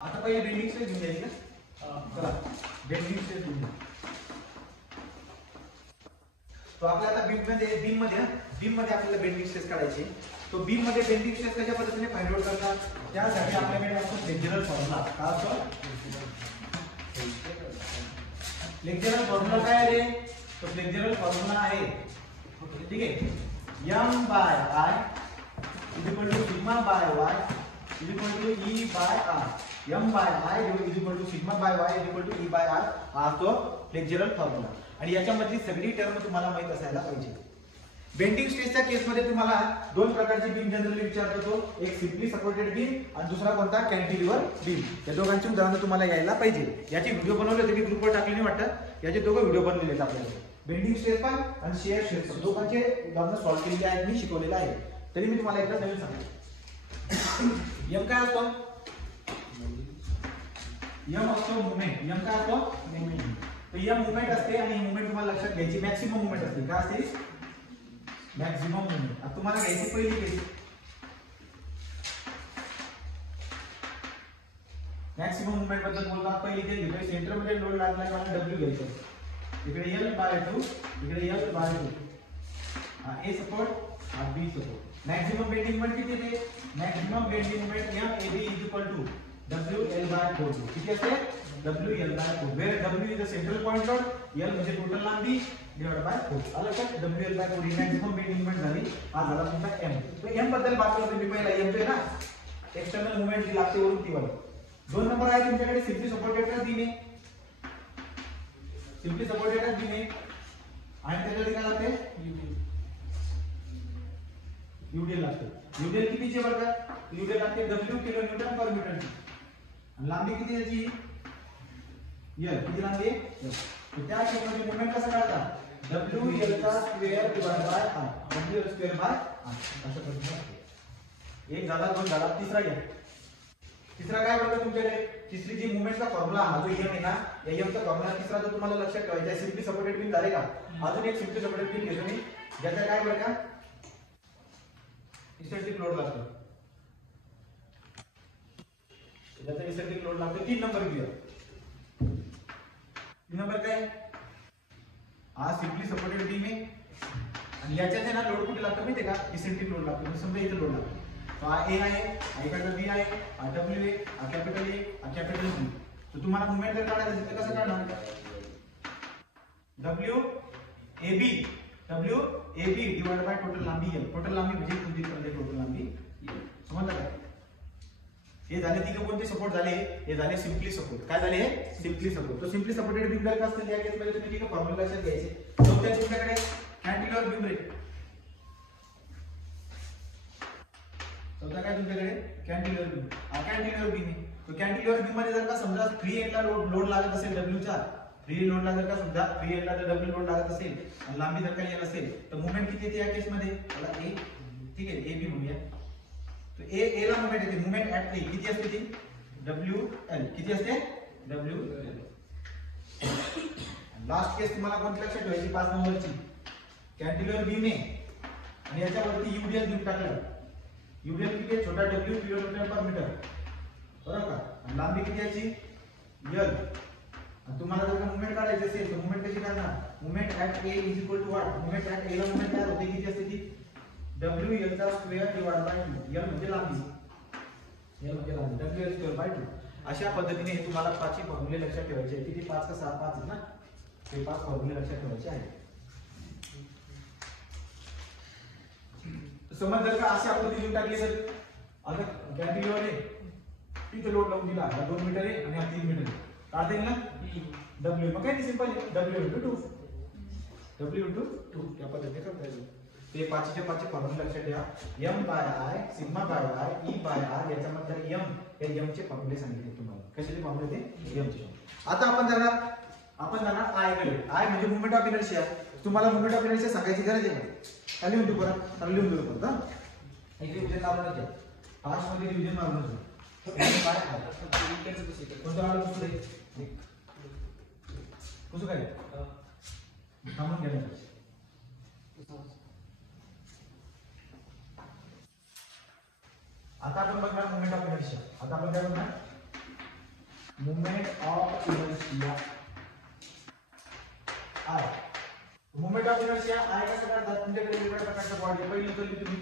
आता पहिले bending stress घेऊन घ्यायची ना. चला बेंडिंग स्ट्रेस घेऊन घ्या. तो आपल्या आता बीम मध्ये आपल्याला बेंडिंग स्ट्रेस काढायची. तो बीम मध्ये बेंडिंग स्ट्रेस कशा पद्धतीने फाइंड आउट करतात, त्यासाठी आपल्याकडे असतो फ्लेक्झरल फॉर्म्युला. काय असतो फ्लेक्झरल फॉर्म्युला? काय आहे रे? तो फ्लेक्झरल फॉर्म्युला आहे, ठीक आहे, m by i equal to sigma by y equal to e by r. m by i equal to sigma by y equal to e by r हा तो फ्लेक्झरल फॉर्म्युला. आणि याच्यामधली सगळी टर्म तुम्हाला माहित असायला पाहिजे. बेंडिंग स्ट्रेसच्या केसमध्ये तुम्हाला दोन प्रकारची बीम जनरली विचारतो. एक सिम्पली सपोर्टेड बीम आणि दुसरा कोणता? Cantilever beam. या दोघांची उदाहरणं तुम्हाला यायला पाहिजे. याची व्हिडिओ बनवले होते, ग्रुपवर टाकले नाही वाटतं. याचे दोघं व्हिडिओ बनलेले आहेत आपल्याला. बेंडिंग स्ट्रेस पण आणि शिअर स्ट्रेस पण दोघांचे उदाहरणं सॉल्व्ह केलेली आहेत, मी शिकवलेलं आहे. तरी मी तुम्हाला एकदा नवीन सांगतो. एम काय असतो? एम असतो मुवमेंट. एम काय असतो? मुवमेंट. तर एम मुवमेंट असते आणि मुवमेंट तुम्हाला लक्षात घ्यायची मॅक्सिमम मुवमेंट असते. काय असते? Maximum movement. आता तुम्हाला घ्यायची पहिली केस मॅक्सिमम मुवमेंट बद्दल बोलतात. पहिली केस घेतोय, सेंटर मध्ये लोड लागलाय, मला डब्ल्यू घ्यायचा. इकडे L बाय 2, इकडे L बाय 2. हा A सपोर्ट, हा B support. Maximum bending moment किती येते? Maximum bending moment MAB is equal to WL by 4. किती असते? WL by 4. Where W is the central point load, L म्हणजे टोटल लांबी divide by 4. आलं का? WL बाय 4 ही मॅक्सिमम बेंडिंग मोमेंट झाली. हा झाला तुमचा M. तो M बद्दल बात करतो मी पहिला. M पे ना एक्सटर्नल मूवमेंट जी लागते वरून ती वाली. दोन नंबर आहे तुमच्याकडे सिम्पली सपोर्टेड बीम आहे. सिम्पली सपोर्टेड बीम आहे आणि त्याच्यामध्ये काय लागते? UDL लागते. UDL कितीचे बरं का? UDL लागते W किलो न्यूटन पर मीटर. आणि लांबी किती याची? L. किती लांबी आहे? तर त्या केसमध्ये मोमेंट कसं काढतात? WL चा square divide by r. WL square by r. अशा पद्धतीने एक झाला, दोन झाला, तिसरा घ्या. तिसरा काय बरं तुमच्याकडे? तिसरी जी मुवमेंटचा फॉर्म्युला हा जो M आहे ना, या M चा फॉर्म्युला तिसरा जो तुम्हाला लक्षात ठेवायचा आहे. सिम्पली सपोर्टेड बीम झाले का? अजून एक सिम्पली सपोर्टेड बीम घेतो मी, ज्याचा काय बरं का? इसेंट्रिक लोड लागतो. ज्याचा इसेंट्रिक लोड लागतो 3 नंबर घेऊया. 3 नंबर काय? हा सिम्पली सपोर्टेड बीम आहे आणि याच्यात आहे ना लोड कुठे लागतो माहिती आहे का? इसेंट्रिक लोड लागतो. समजा इथे लोड लागतो. तो हा A आहे, हा इकडचा B आहे, हा W आहे, हा कॅपिटल A, हा कॅपिटल B. तर तुम्हाला मूवमेंट जर काढायचं असेल तर कसं काढणार? WAB डिवाइड बाय टोटल लांबी L. टोटल लांबी म्हणजे कोणती पण टोटल लांबी L. समजलं का? हे झाले तिघे कोणते सपोर्ट झाले? हे झाले सिम्पली सपोर्ट. काय झाले? Simply support. तो सिम्पली सपोर्टेड बीम जर का असेल या केस मध्ये तुम्ही तिघे फॉर्म्युला लक्षात घ्यायचे. चौथ्या तुमच्याकडे कॅन्टिलिव्हर बीम रेट. चौथा काय तुमच्याकडे? Cantilever beam. हा कॅन्टिलिव्हर बीम आहे. तो कॅन्टिलिव्हर बीम मध्ये जर का समजा फ्री एंडला लोड लागत असेल W चा, फ्री लोडला जर का समजा फ्री एंडला जर W लोड लागत असेल आणि लांबी जर का L असेल तर मूवमेंट किती येते या केस मध्ये? मला A, ठीक आहे, AB म्हणूया. तो A ला मूवमेंट येते. मूवमेंट ऍट A किती असते ती? WL. किती असते? WL. लास्ट केस तुम्हाला कोणती लक्षात ठेवायची? 5 नंबरची. कॅन्टिलिव्हर बीम आहे आणि याच्यावरती UDL बीम टाकलं. UDL किती आहे? छोटा W किलो न्यूटन पर मीटर. बरोबर का? आणि लांबी किती याची? L. आणि तुम्हाला जर का मूवमेंट काढायची असेल तर मूवमेंट कशी काढणार? Movement at A is equal to what? Movement at A ला मूवमेंट काय होते? किती असते ती? WL चा स्क्वेअर डिवाइड बाय 2. L म्हणजे लांबी. L म्हणजे लांबी. WL square by 2. अशा पद्धतीने हे तुम्हाला 5 फॉर्म्युले लक्षात ठेवायचे आहेत. किती? 5 का 6? 5 आहेत ना? हे 5 फॉर्म्युले लक्षात ठेवायचे आहेत. समज जर का अशी आकृती देऊन टाकली तर आता कॅन्टिलिव्हर आहे, तिथे लोड लावून दिला. हा 2 मीटर आहे आणि हा 3 मीटर आहे. काढता येईल ना? W. मग काय नाही, सिंपल आहे. W × 2. W × 2 या पद्धतीने करता येईल. ते 5 चे 5 फॉर्म्युले लक्षात ठेवा. M by I, sigma by Y, E by R. याच्यामध्ये M, या M चे फॉर्म्युले सांगितले तुम्हाला. कशाचे फॉर्म्युले ते? M चे. आता आपण जाणार I कडे. I म्हणजे मूवमेंट ऑफ इनर्शिया. तुम्हाला मूवमेंट ऑफ इनर्शिया सांगायची गरज आहे का? काय लिहून देऊ बरं? तर लिहून देऊ परत. हा एक डिव्हिजन लावूनच घ्या. फास्ट मध्ये डिव्हिजन मारूनच घ्या. कोणतं आलं दुसरे? कसं काय? थांबून घ्या. आता आपण बघणार मूवमेंट ऑफ इनर्शिया. आता आपण काय बघणार? Moment of inertia I. Moment of inertia I कसं काढतात तुमच्याकडे वेगवेगळ्या प्रकारच्या बॉडी पहिली उचलली तुम्ही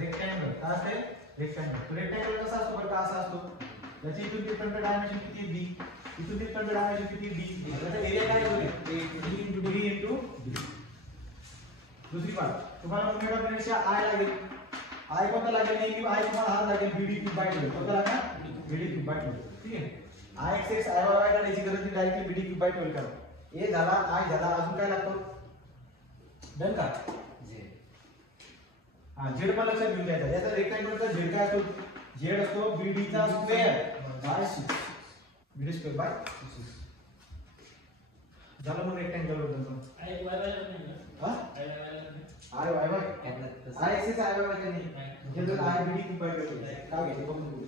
रेक्टँगल काय असते रेक्टँगल. तो रेक्टँगल कसा असतो बरं का असा असतो त्याची इथून तिथपर्यंत डायमेन्शन किती आहे b इथून तिथपर्यंत डायमेन्शन किती d त्याचा एरिया काय होईल a into d. दुसरी पार्ट तुम्हाला मोमेंट ऑफ इनर्शिया आय लागेल. आय कोणता लागेल नाही आय तुम्हाला हा लागेल bd क्यूब बाय 12 कोणता लागेल bd क्यूब बाय 12. ठीक आहे आय एक्स आय वाय काढायची गरज नाही डायरेक्टली bd क्यूब बाय 12 करा. ए झाला आय झाला अजून काय लागतो डन का हा झेड पण लक्षात घेऊन घ्यायचा. याचा रेक्टँगलचा झेड काय असतो झेड असतो बीडी चा square by 6 B D square by 6 झालं. मग रेक्टँगल होतं आय वाय वाय हा I Y Y I X I Y Y नाही म्हणजे आय बीडी क्यूब बाय 12 काय घ्यायचं बघून बघू.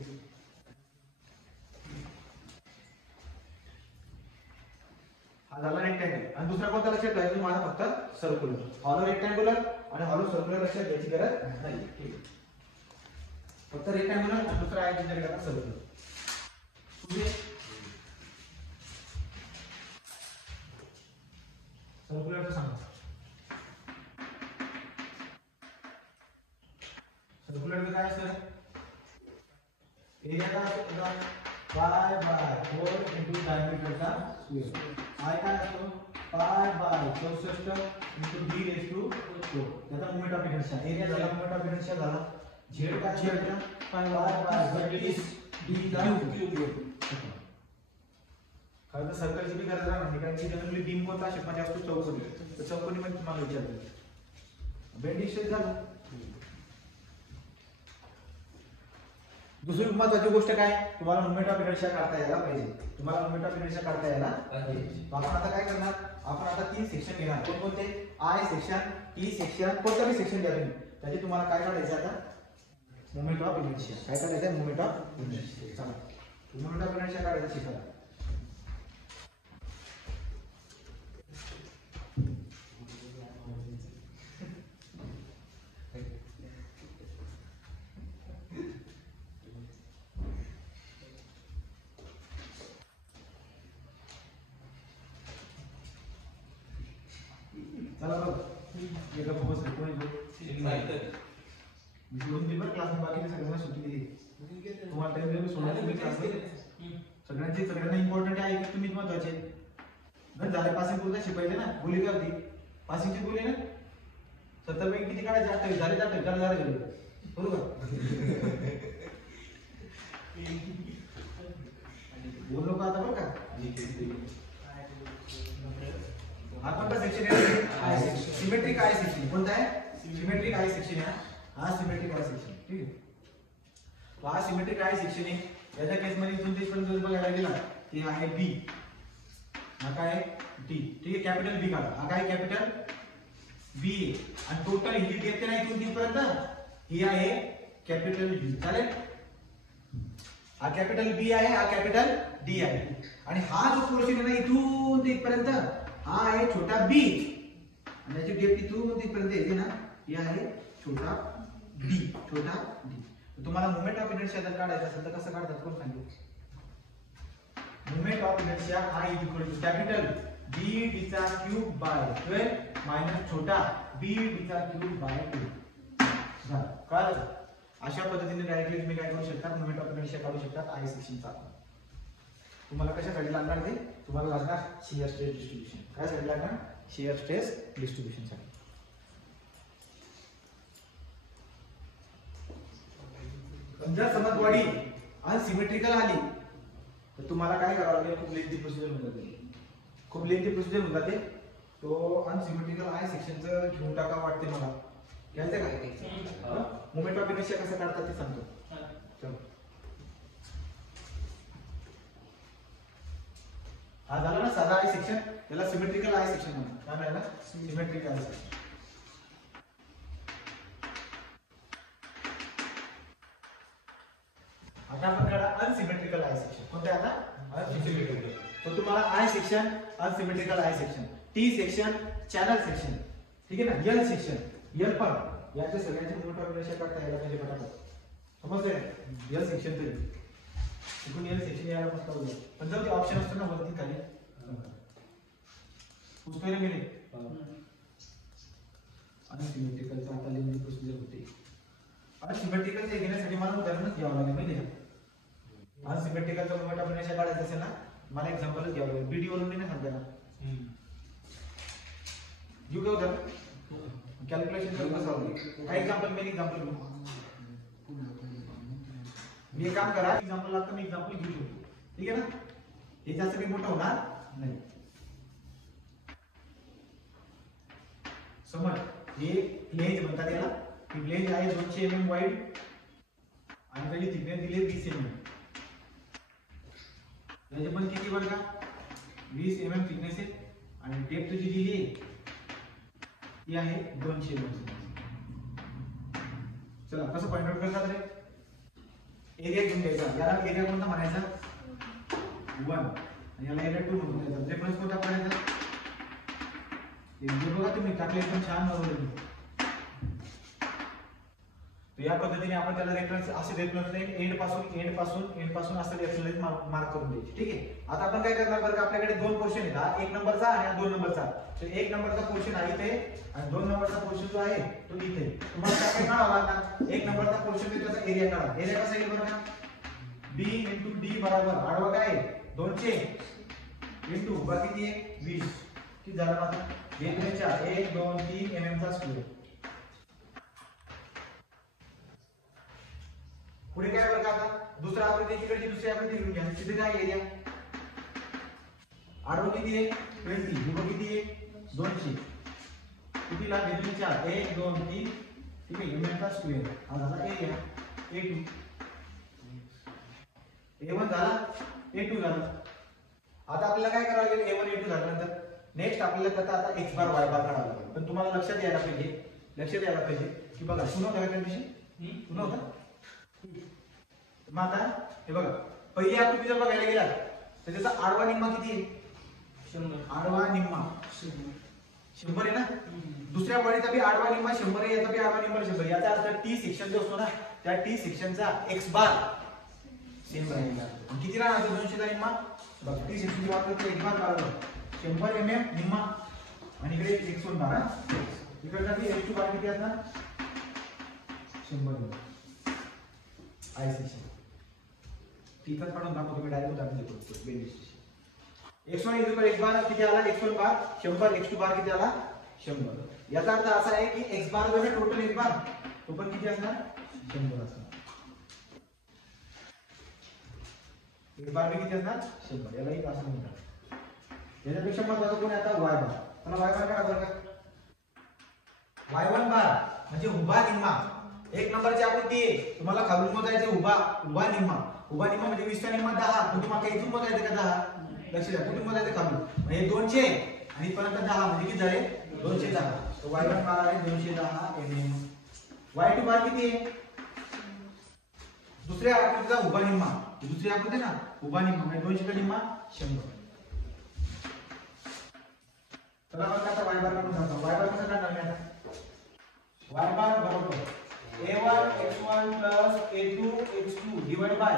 हा झाला रेक्टँगल. आणि दुसरा कोणता लक्षात ठेवायचा तुम्हाला फक्त सर्क्युलर. हॉलो रेक्टँग्युलर आणि हॉलो सर्क्युलर लक्षात घ्यायची गरज नाही. ठीक आहे फक्त रेक्टँग्युलर आणि दुसरा आहे तुमच्याकडे आता सर्क्युलर. सर्क्युलरचं सांगा. सर्क्युलरचं काय असतं एरिया काय असतो पाय बाय 4 into डायमीटरचा स्क्वेअर. आय काय असतो pi by 64 into d raised to 4. त्याचा मोमेंट ऑफ इनर्शिया एरिया झाला. मोमेंट ऑफ इनर्शिया झाला. झेड काय झेडचा पाय बाय 30 d चा क्यूब. खरं तर सर्कलची भी गरज नाही कारण की जनरली बीम कोणता शेपमध्ये असतो चौकोनी. तर चौकोनी मध्ये तुम्हाला विचारतो बेंडिंग शेप झालं. दुसरी महत्त्वाची गोष्ट काय तुम्हाला मोमेंट ऑफ इनर्शिया काढता यायला पाहिजे. तुम्हाला मोमेंट ऑफ इनर्शिया काढता यायला पाहिजे. आपण आता काय करणार आपण आता 3 सेक्शन घेणार. कोणते आय सेक्शन टी सेक्शन कोणताही सेक्शन घ्या तुम्ही. त्याचे तुम्हाला काय काढायचं आता मोमेंट ऑफ इनर्शिया. काय काढायचं मोमेंट ऑफ इनर्शिया. चला मोमेंट ऑफ इनर्शिया काढायचं शिका. चला बघ एका फोकस कोणी दोन दिवस क्लास में बाकी सगळ्यांना सुट्टी दिली. तुम्हाला टाइम दिला सोडा तुम्ही क्लास सगळ्यांना इम्पॉर्टंट आहे की तुम्ही महत्त्वाचे गण झाले. पासिंग बोलता शिकवायचे ना बोली काय होती पासिंगची बोली ना 70 पैकी किती काढायचे 28 झाले 28 झाले गेले बरोबर. बोल नको आता बरं का. हा कोणता सेक्शन आहे सिमेट्रिक आय सेक्शन. कोणता आहे सिमेट्रिक आय सेक्शन आहे. हा सिमेट्रिक आय सेक्शन. ठीक आहे तो हा सिमेट्रिक आय सेक्शन आहे. याच्या केस मध्ये इथून तिथपर्यंत जर बघायला गेला की हा आहे बी हा काय डी. ठीक आहे कॅपिटल बी काढा. हा काय कॅपिटल बी आणि टोटल ही डेप्थ नाही इथून तिथपर्यंत ही आहे कॅपिटल बी. चालेल हा कॅपिटल बी आहे हा कॅपिटल डी आहे. आणि हा जो पोर्शन आहे ना इथून तिथपर्यंत हा आहे छोटा बी आणि याची डेप्थ इथून तिथपर्यंत येते ना ही आहे छोटा डी. छोटा डी. तुम्हाला मोमेंट ऑफ इनर्शिया जर काढायचा असेल तर कसं काढतात कोण सांगेल. Moment of inertia I equal to capital B D चा क्यूब बाय 12 मायनस छोटा बी डी चा क्यूब बाय 2. झालं कळलं. अशा पद्धतीने डायरेक्टली तुम्ही काय करू शकता मोमेंट ऑफ इनर्शिया काढू शकता आय सेक्शनचा. तुम्हाला कशासाठी लागणार ते तुम्हाला लागणार शियर स्ट्रेस डिस्ट्रीब्यूशन. काय साठी लागणार शियर स्ट्रेस डिस्ट्रीब्यूशन साठी. जर समज बॉडी अनसिमेट्रिकल आली तर तुम्हाला काय करावं लागेल खूप लेंथी प्रोसिजर होऊन जाते. खूप लेंथी प्रोसिजर होऊन जाते. तो अनसिमेट्रिकल आय सेक्शनचं घेऊन टाका वाटते मला. घ्यायचं का मोमेंट ऑफ इनर्शिया कसं काढतात ते सांगतो. चलो हा झाला ना साधा आय सेक्शन. याला सिमेट्रिकल आय सेक्शन म्हणतात. काय म्हणतात सिमेट्रिकल आय सेक्शन. आता आपण काढा अनसिमेट्रिकल आय सेक्शन. कोणते आता अनसिमेट्रिकल. तो तुम्हाला I section unsymmetrical I section T section channel section. ठीक आहे ना एल सेक्शन एल पण याचे सगळ्यांचे मोमेंट ऑफ इनर्शिया काढता यायला पाहिजे फटाफट. समजतंय एल सेक्शन तरी इकडून एल सेक्शन यायला मस्त होईल पण जर ते ऑप्शन असतं ना वरती खाली पुस्तकाने मिळेल अनसिमेट्रिकलचा आता लिहिण्याची प्रोसिजर होते. अनसिमेट्रिकलचे घेण्यासाठी मला उदाहरणच घ्यावं लागेल माहिती का. अनसिमेट्रिकलचा मोमेंट ऑफ इनर्शिया काढायचं असेल ना मला एक्झाम्पलच घ्यावं लागेल. बीडी वरून नाही सांगता ना घेऊ का उदाहरण कॅल्क्युलेशन करून कसं होईल. हा एक्झाम्पल मेन एक्झाम्पल घेऊ. मी एक काम करा एक्झाम्पल लागतं मी एक्झाम्पल घेऊ शकतो ठीक आहे ना. हे जास्त काही मोठं होणार नाही. समज हे फ्लेंज म्हणतात याला. ही फ्लेंज आहे 200 mm वाईड आणि त्याची थिकनेस दिली 20 mm. याचे पण किती बघा 20 mm थिकनेस आहे आणि डेप्थ जी दिली आहे ती आहे 200 mm. चला कसं फाइंड आउट करतात रे. एरिया घेऊन घ्यायचा. याला एरिया कोणता म्हणायचा 1 आणि याला एरिया 2 म्हणून घ्यायचा. रेफरन्स कोणता करायचा हे बघा तुम्ही टाकले एकदम छान बनवलं. तर या पद्धतीने आपण त्याला रेफरन्स असे रेफरन्स एंड पासून असं रेफरन्स मार्क करून द्यायचे ठीक आहे. आता आपण काय करणार बरं का आपल्याकडे दोन पोर्शन आहेत. हा 1 नंबरचा आणि 2 नंबरचा. तर 1 नंबरचा पोर्शन आहे इथे आणि 2 नंबरचा पोर्शन जो आहे तो इथे. तुम्हाला काय काढावं लागणार 1 नंबरचा पोर्शन आहे त्याचा एरिया काढा. एरिया कसा येईल बरं का b * d बरोबर आडवा काय 200 * उभा किती आहे 20 किती झाला माझा 1 * 4 1 2 3 mm चा स्क्वेअर. पुढे काय बरं का आता दुसरा आकृती इकडची दुसरी आकृती घेऊन घ्या. तिथे काय एरिया आडवा किती आहे 20 उभा किती आहे 200 किती ला 2 * 4 1 2 3 ठीक आहे mm चा स्क्वेअर. हा झाला एरिया. A2 A1 झाला A2 झाला. आता आपल्याला काय करावं लागेल A1 A2 झाल्यानंतर नेक्स्ट आपल्याला कथा आता x बार y बार काढावा लागेल. पण तुम्हाला लक्षात यायला पाहिजे की बघा पुन्हा काय कंडिशन पुन्हा होता. मग आता हे बघा पहिली आकृती जर बघायला गेला तर त्याचा आडवा निम्मा किती आहे 100. आडवा निम्मा 100 आहे ना. दुसऱ्या बॉडीचा बी आडवा निम्मा 100 आहे याचा बी आडवा निम्मा 100. याचा अर्थ टी सेक्शन जो असतो ना त्या टी सेक्शनचा x बार सेम राहील. आणि किती राहणार 200 चा निम्मा बघा टी सेक्शनची वापरतो x बार काढलं 100 mm निम्मा आणि इकडे x1 बार. इकडचा बी x2 बार किती असणार 100 mm आय सेक्शन. ठीक आहे काढून दाखवतो मी डायरेक्ट उदाहरण देतो बेनिफिशियल. x1 x बार किती आला x1 बार 100 x2 बार किती आला 100. याचा अर्थ असा आहे की x बार जो आहे टोटल x बार तो पण किती असणार 100 असणार. x बार किती असणार 100. याला एक असं म्हणतात. याच्यापेक्षा महत्त्वाचं कोण आहे आता y बार. चला y बार काढा बरं का. y1 बार म्हणजे उभा निम्मा. 1 नंबरची आकृती आहे तुम्हाला खालून मोजायचं उभा निम्मा. उभा निम्मा म्हणजे 20 चा निम्मा 10. पण तुम्हाला काय इथून मोजायचं का 10 लक्ष द्या कुठून मोजायचं खालून म्हणजे 200 आणि परत 10 म्हणजे किती झाले 210. तो y1 बार आहे 210 mm. y2 बार किती आहे दुसऱ्या आकृतीचा उभा निम्मा. दुसरी आकृती ना उभा निम्मा म्हणजे 200 चा निम्मा 100. चला बघा आता y बार काढून टाकू. y बार कसा काढणार मी आता y बार बरोबर a1 x1 plus a2 x2 divided by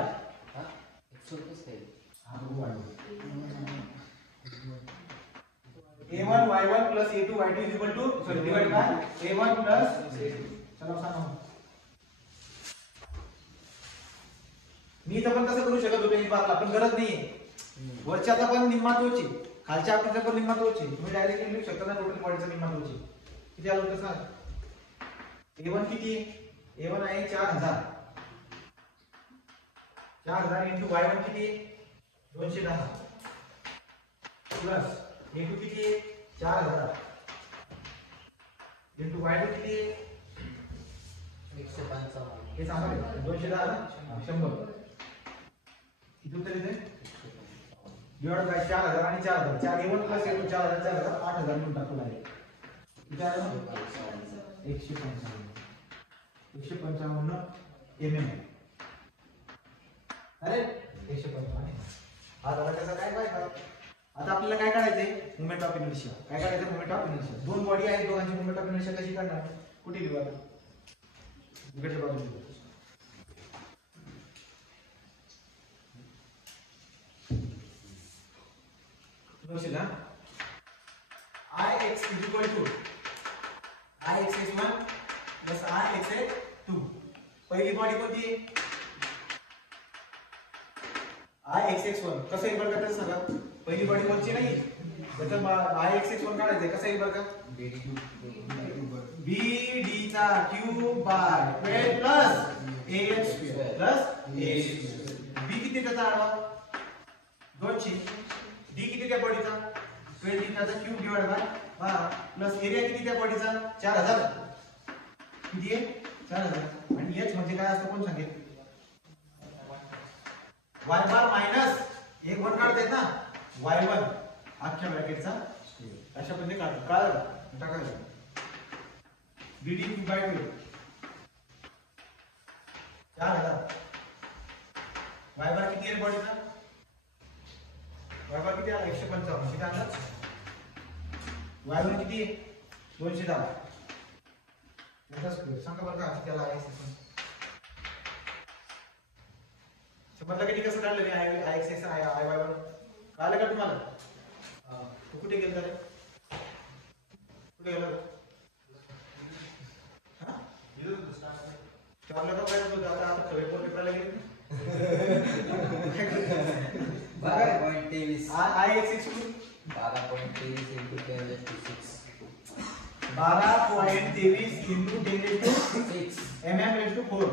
x1 plus a1 y1 plus a2 y2 is equal to sorry divided by a1 plus a2. चला सांगा मी इथं पण कसं करू शकत होतो एक बारला पण गरज नाहीये. वरच्याचा पण निम्मा तोच आहे खालच्या आकृतीचा पण निम्मा तोच आहे. तुम्ही डायरेक्टली लिहू शकता ना टोटल बॉडीचा निम्मा तोच आहे. किती आलं होतं सांग a1 किती a1 आहे 4000 into y1 किती 210 प्लस a2 किती 4000 into y2 किती 155. हे सांगा 210 100 किती तरी ते डिवाइड बाय 4000 आणि 4000 4 a1 प्लस a2 4000 4000 8000 म्हणून टाकू लागेल. किती आलं 155 mm. अरे 155. आता कसं काय आता आपल्याला काय काढायचंय मोमेंट ऑफ इनर्शिया. काय काढायचं मोमेंट ऑफ इनर्शिया. दोन बॉडी आहेत दोघांची मोमेंट ऑफ इनर्शिया कशी काढणार कुठे लिहू आता इकडच्या बाजूला दोनशे ना ix is equal to ixx1 plus ixx2. पहिली बॉडी कोणती आहे ixx1. कसं येईल बरं का ते सांगा. पहिली बॉडी कोणची नाही त्याचं ixx1 काढायचं कसं येईल बरं का bd चा cube by 12 plus ax square plus ax. b किती त्याचा आडवा 200. d किती त्या बॉडीचा 20 त्याचा cube divide by 12 plus area किती त्या बॉडीचा 4000 किती आहे 4000. आणि h म्हणजे काय असतं कोण सांगेल y बार मायनस एक वन काढतायत ना y1 अख्ख्या ब्रॅकेटचा अशा पद्धतीने काढतो कळलं टाकायचं bd क्यूब बाय 12 4000. y बार किती आहे बॉडीचा y बार किती आहे 155 किती आला y1 किती आहे 210 याचा स्क्वेअर सांगा बरं का त्याला आहे समजलं की कसं काढलं मी ixx iy1 कळलं का तुम्हाला तू कुठे गेलता रे कुठे गेला हां चाललं का काय बोलतो आता खरे बोल पेपरला गेले 12.23 ixx2 12.23 into 10⁻⁶. 12.23 into 10⁻⁶ 6 mm⁴.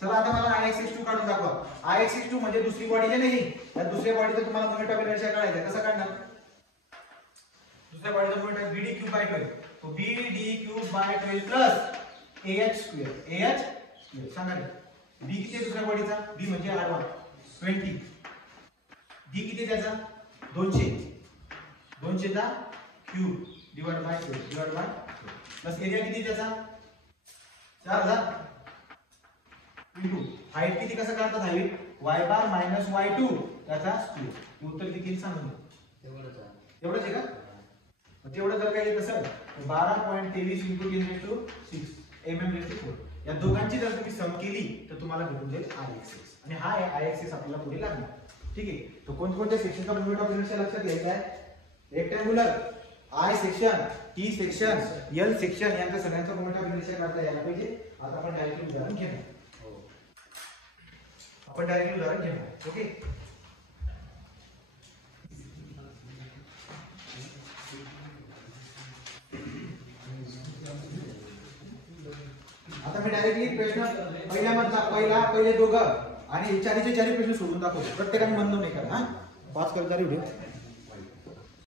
चला आता मला ixx2 काढून दाखवा. ixx2 म्हणजे दुसरी बॉडी जे नाही त्या दुसऱ्या बॉडीचा तुम्हाला मोमेंट ऑफ इनर्शिया काढायचा कसं काढणार दुसऱ्या बॉडीचा moment of bd cube by 12 तो bd cube by 12 plus ah square सांगा रे b किती आहे दुसऱ्या बॉडीचा b म्हणजे आडवा 20 d किती त्याचा 200 चा cube divide by plus area किती त्याचा 4000 इंटू हाईट किती कसं काढतात हाईट y बार मायनस y2 त्याचा स्क्वेअर. उत्तर किती सांगू एवढंच आहे का तेवढं जर काही येत असेल 12.23 into 10⁻⁶ mm⁴. या दोघांची जर तुम्ही सम केली तर तुम्हाला भेटून जाईल ixx आणि हा ixx आपल्याला पुढे लागणार. ठीक आहे तो कोणत्या सेक्शनचा मोमेंट ऑफ इनर्शिया लक्षात घ्यायचा आहे rectangular I section T section L section यांच्या सगळ्यांचा मोमेंट ऑफ इनर्शिया काढता यायला पाहिजे. आता आपण डायरेक्टली उदाहरण घेणार ओके. आता मी डायरेक्टली प्रश्न पहिले दोघं आणि चारीचे चारी प्रश्न सोडून दाखवतो. प्रत्येकाने बंद नाही करा. हा पास करता व्हिडिओ